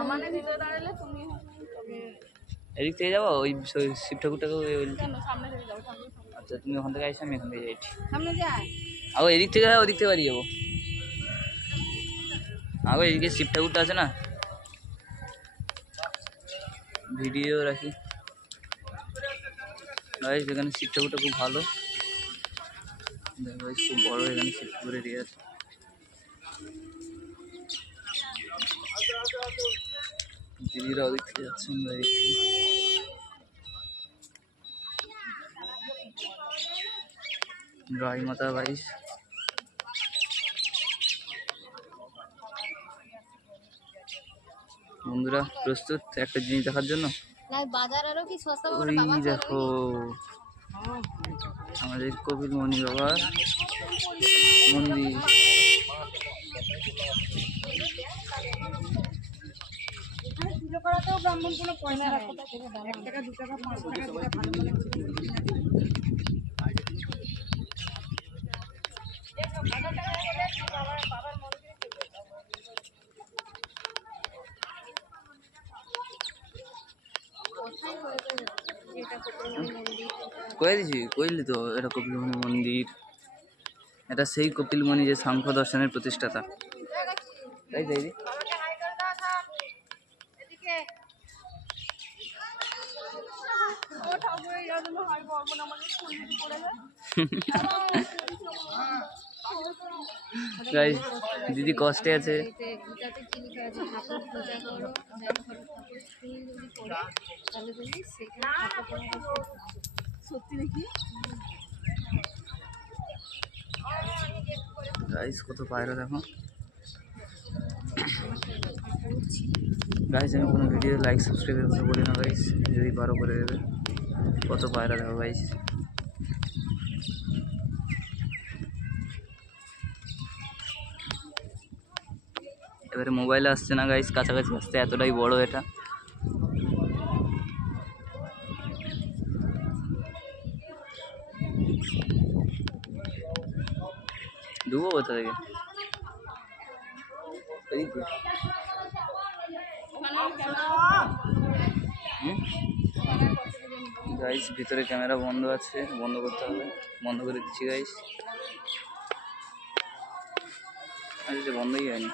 আমাদের ভিতরে দাঁড়ালে তুমি এদিক থেকে যাবো ওই শিব ঠাকুরটাকে সামনে থেকে যাবো। আচ্ছা তুমি ওখান থেকে আসো আমি এখান থেকে যাই সামনে যায় আগো এদিক থেকে ওদিক থেকে বাড়ি যাবো আগো এদিকে শিব ঠাকুরটা আছে না ভিডিও রাখি গাইস এখানে শিব ঠাকুরটা খুব ভালো গাইস খুব বড় এখানে শিব ঠাকুরের এরিয়া আছে দিদিরা ওদিক থেকে যাচ্ছেন গাই মাতা গাইস বন্ধুরা প্রস্তুত একটা জিনিস দেখার জন্য ওই দেখো আমাদের কপিল মুনি বাবার মন্দির ব্রাহ্মণ কোনো পয়সা 1 টাকা 2 টাকা 5 টাকা কয়ে দিছি কইলি তো এটা কপিলমুনি মন্দির এটা সেই কপিলমুনি যে সাংখ্য দর্শনের প্রতিষ্ঠাতা তাই তাই গাইস দিদি কষ্টে আছে গাইস কত পায়রা দেখো গাইস আমি কোনো ভিডিও লাইক সাবস্ক্রাইবের কথা বলি না গাইস যদি পারো করে দেবে কত পায়রা দেখো গাইস এবারে মোবাইলে আসছে না গাইস কাছাকাছি আসতে এতটাই বড় এটা ডুবো কোথা থেকে গাইস ভিতরে ক্যামেরা বন্ধ আছে বন্ধ করতে হবে বন্ধ করে দিচ্ছি গাইস আরে বন্ধই হয়নি